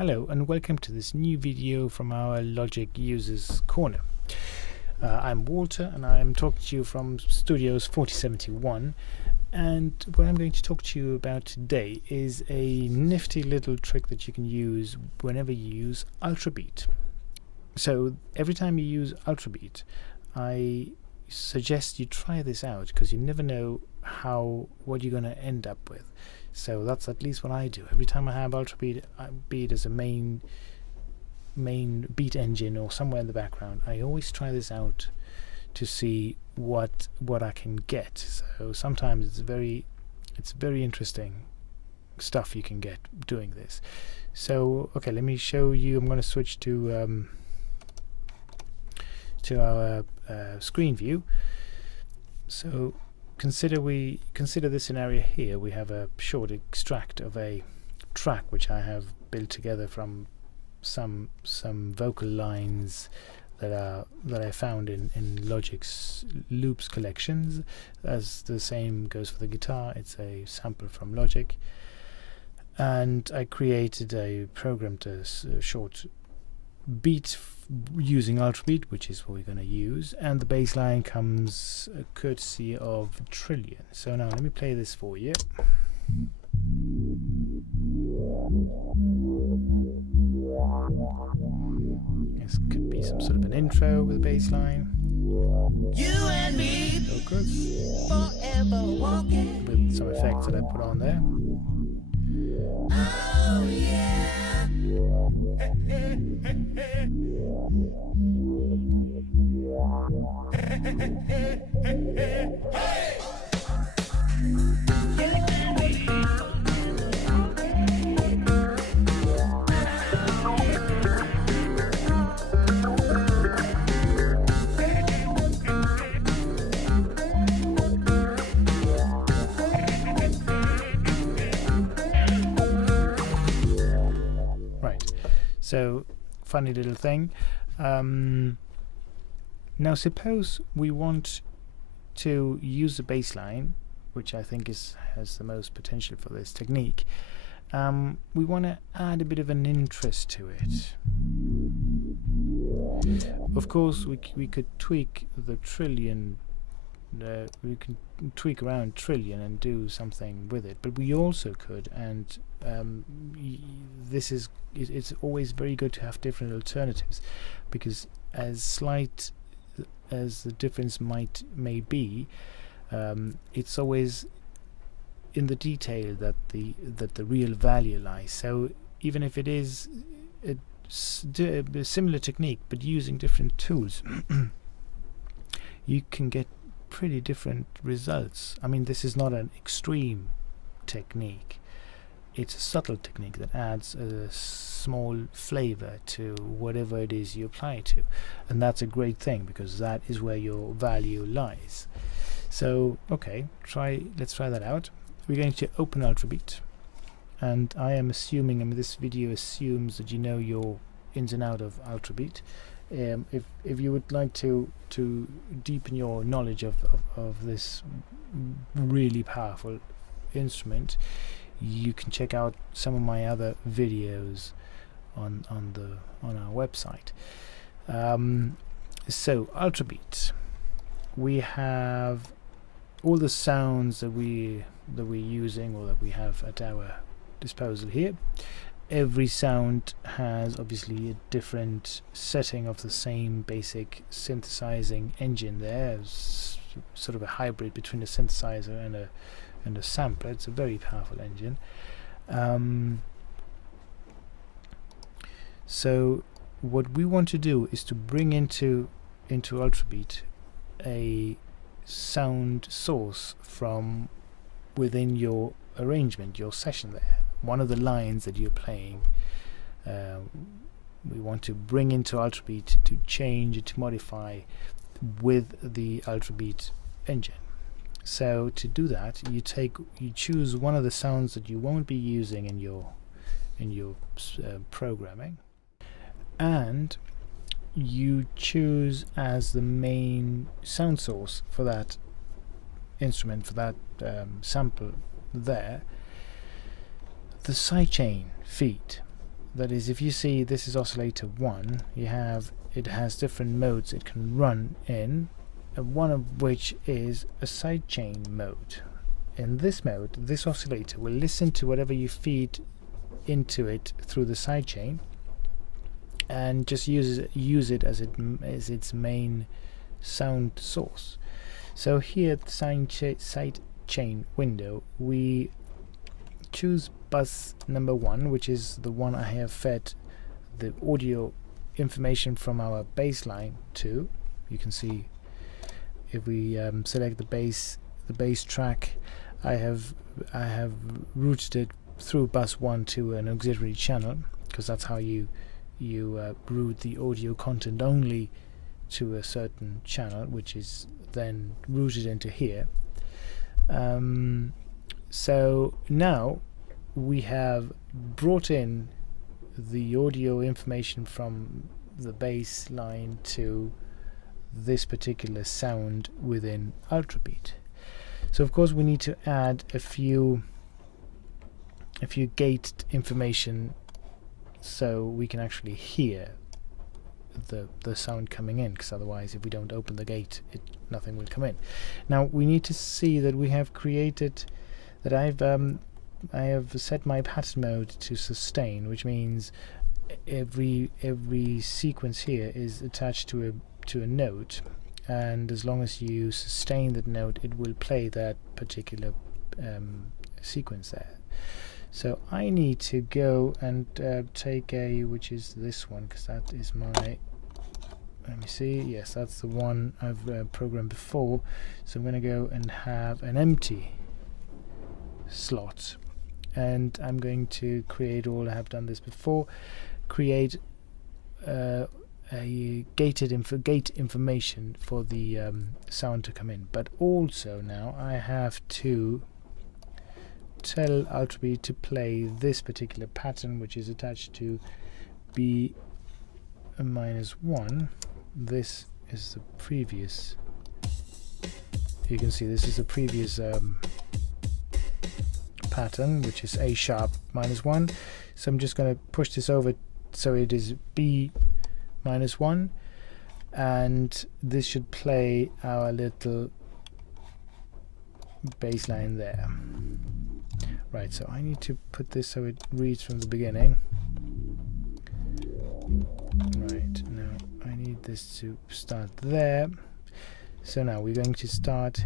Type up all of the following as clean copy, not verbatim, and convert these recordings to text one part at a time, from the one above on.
Hello and welcome to this new video from our Logic Users Corner. I'm Walter and I'm talking to you from Studios 4071, and what I'm going to talk to you about today is a nifty little trick that you can use whenever you use Ultrabeat. So every time you use Ultrabeat, I suggest you try this out because you never know what you're going to end up with. So that's at least what I do. Every time I have Ultrabeat beat as a main beat engine or somewhere in the background, I always try this out to see what I can get. So sometimes it's very interesting stuff you can get doing this. So okay, let me show you. I'm going to switch to our screen view. So consider this scenario here. We have a short extract of a track which I have built together from some vocal lines that I found in Logic's loops collections. As the same goes for the guitar, it's a sample from Logic, and I created programmed a short beat using Ultrabeat, which is what we're going to use, and the bass line comes courtesy of Trillion. So now let me play this for you. This could be some sort of an intro with a bass line. You and me, forever walking, with some effects that I put on there. Oh yeah. So, funny little thing. Now suppose we want to use the bass line, which I think has the most potential for this technique. We want to add a bit of an interest to it. Of course, we could tweak the Trillion. We can tweak around Trillion and do something with it, but we also could, and it's always very good to have different alternatives, because as slight as the difference may be, it's always in the detail that the real value lies. So even if it is a similar technique but using different tools, you can get pretty different results. I mean, this is not an extreme technique. It's a subtle technique that adds a small flavor to whatever it is you apply to, and that's a great thing because that is where your value lies. So okay, let's try that out. We're going to open Ultrabeat, and I am assuming, this video assumes that you know your ins and out of Ultrabeat. If you would like to deepen your knowledge of this really powerful instrument, you can check out some of my other videos on our website. So Ultrabeat, we have all the sounds that we're using or that we have at our disposal here. Every sound has obviously a different setting of the same basic synthesizing engine there. It's sort of a hybrid between a synthesizer and a sampler. It's a very powerful engine. So what we want to do is to bring into Ultrabeat a sound source from within your arrangement, your session there. One of the lines that you're playing, we want to bring into Ultrabeat to change it, to modify with the Ultrabeat engine. So to do that, you choose one of the sounds that you won't be using in your programming, and you choose as the main sound source for that instrument, for that sample there, the sidechain feed. that is, if you see this is oscillator 1, it has different modes it can run in, and one of which is a sidechain mode. In this mode, this oscillator will listen to whatever you feed into it through the sidechain and just use it as its main sound source. So here at the sidechain window, we choose bus number 1, which is the one I have fed the audio information from our baseline to. You can see if we select the bass track, I have routed it through bus 1 to an auxiliary channel, because that's how you route the audio content only to a certain channel, which is then routed into here. So now we have brought in the audio information from the bass line to this particular sound within Ultrabeat. So of course we need to add a few gate information so we can actually hear the sound coming in, because otherwise if we don't open the gate, nothing will come in. Now we need to see that we have created that I have set my pattern mode to sustain, which means every sequence here is attached to a note, and as long as you sustain that note, it will play that particular sequence there. So I need to go and take which is this one, because that is my, let me see, yes, that's the one I've programmed before. So I'm going to go and have an empty slot, and I'm going to create, all I have done this before, create a gate information for the sound to come in. But also now I have to tell Ultrabeat to play this particular pattern, which is attached to B-1. This is the previous, you can see this is the previous pattern, which is A sharp -1. So I'm just going to push this over so it is B-1, and this should play our little bass line there. Right, so I need to put this so it reads from the beginning. Right, now I need this to start there. So now we're going to start.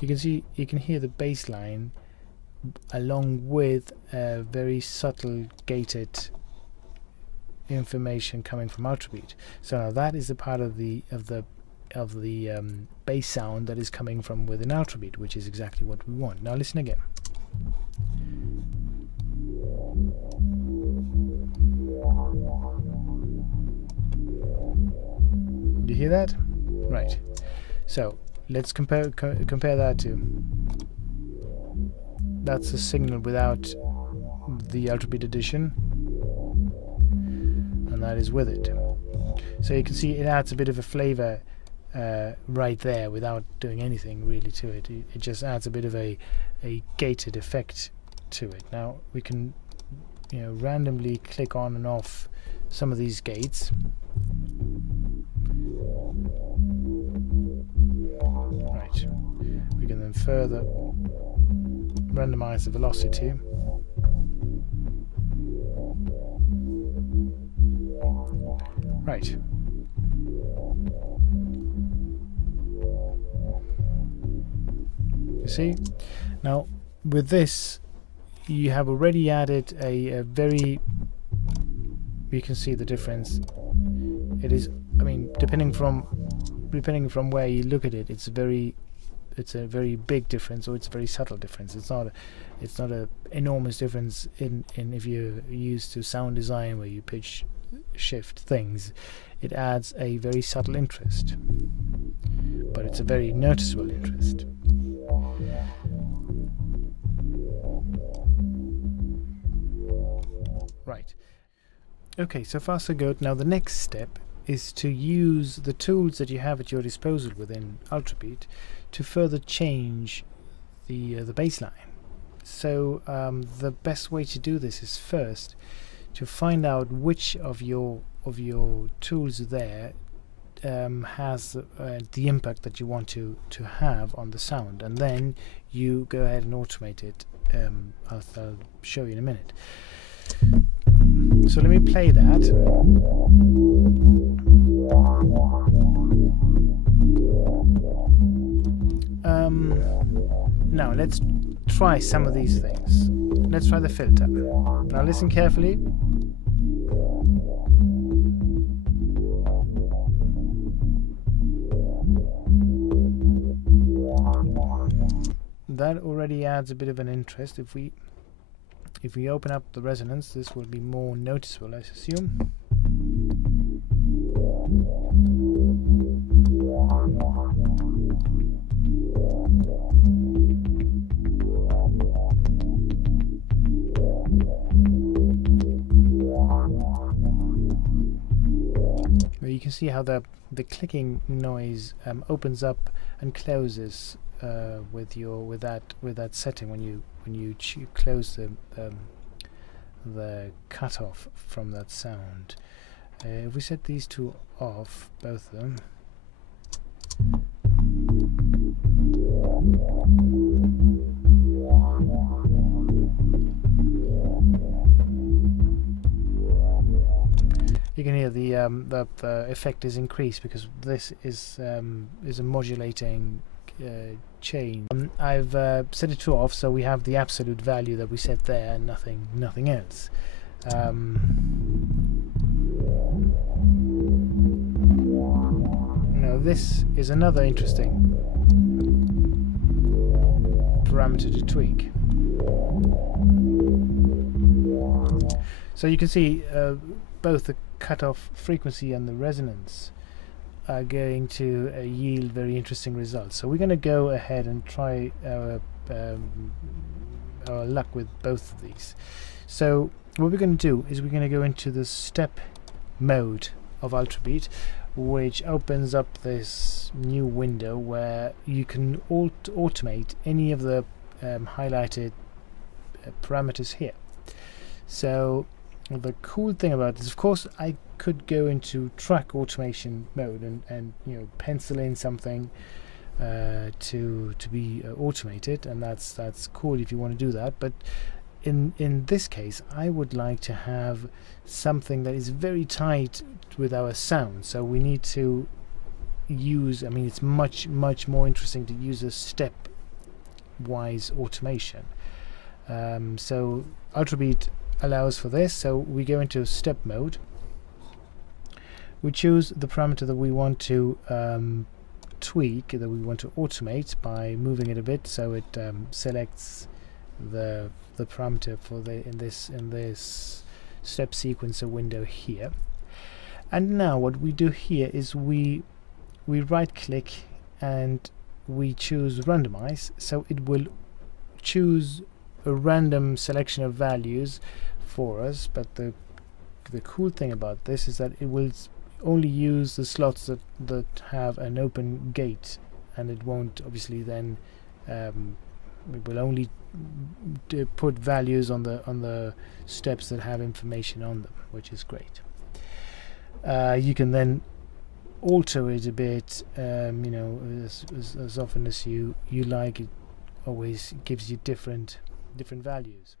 You can see, you can hear the bass line along with a very subtle gated information coming from Ultrabeat. So now that is a part of the bass sound that is coming from within Ultrabeat, which is exactly what we want. Now listen again. You hear that? Right. So let's compare that to, that's a signal without the Ultrabeat edition, and that is with it. So you can see it adds a bit of a flavor right there without doing anything really to it. It just adds a bit of a gated effect to it. Now we can, you know, randomly click on and off some of these gates. Right. We can then further randomize the velocity. Right. You see? Now with this you have already added a very, you can see the difference. It is, I mean, depending from where you look at it, it's a very big difference, or it's a very subtle difference. It's not a enormous difference in if you're used to sound design where you pitch shift things. It adds a very subtle interest, but it's a very noticeable interest. Right. Okay, so far so good. Now the next step is to use the tools that you have at your disposal within Ultrabeat to further change the bass line. So the best way to do this is first to find out which of your tools there has the impact that you want to have on the sound, and then you go ahead and automate it. I'll show you in a minute. So let me play that. Now let's try some of these things. Let's try the filter. Now listen carefully. That already adds a bit of an interest. If we open up the resonance, this will be more noticeable, I assume. You can see how the clicking noise opens up and closes with that setting when you close the cutoff from that sound. If we set these two off, both of them, you can hear the effect is increased because this is a modulating chain. I've set it to off, so we have the absolute value that we set there and nothing else. Now this is another interesting parameter to tweak. So you can see both the cutoff frequency and the resonance are going to yield very interesting results. So we're going to go ahead and try our luck with both of these. So what we're going to do is we're going to go into the step mode of Ultrabeat, which opens up this new window where you can automate any of the highlighted parameters here. So the cool thing about this, of course, I could go into track automation mode and you know, pencil in something to be automated, and that's cool if you want to do that. But in this case, I would like to have something that is very tight with our sound. So we need to use, I mean, it's much more interesting to use a stepwise automation. So Ultrabeat allows for this. So we go into step mode. We choose the parameter that we want to tweak, that we want to automate by moving it a bit, so it selects the parameter for in this step sequencer window here. And now what we do here is we right click and we choose randomize, so it will choose a random selection of values for us. But the cool thing about this is that it will only use the slots that have an open gate, and it won't obviously then it will only put values on the steps that have information on them, which is great. You can then alter it a bit, you know, as often as you like. It always gives you different values.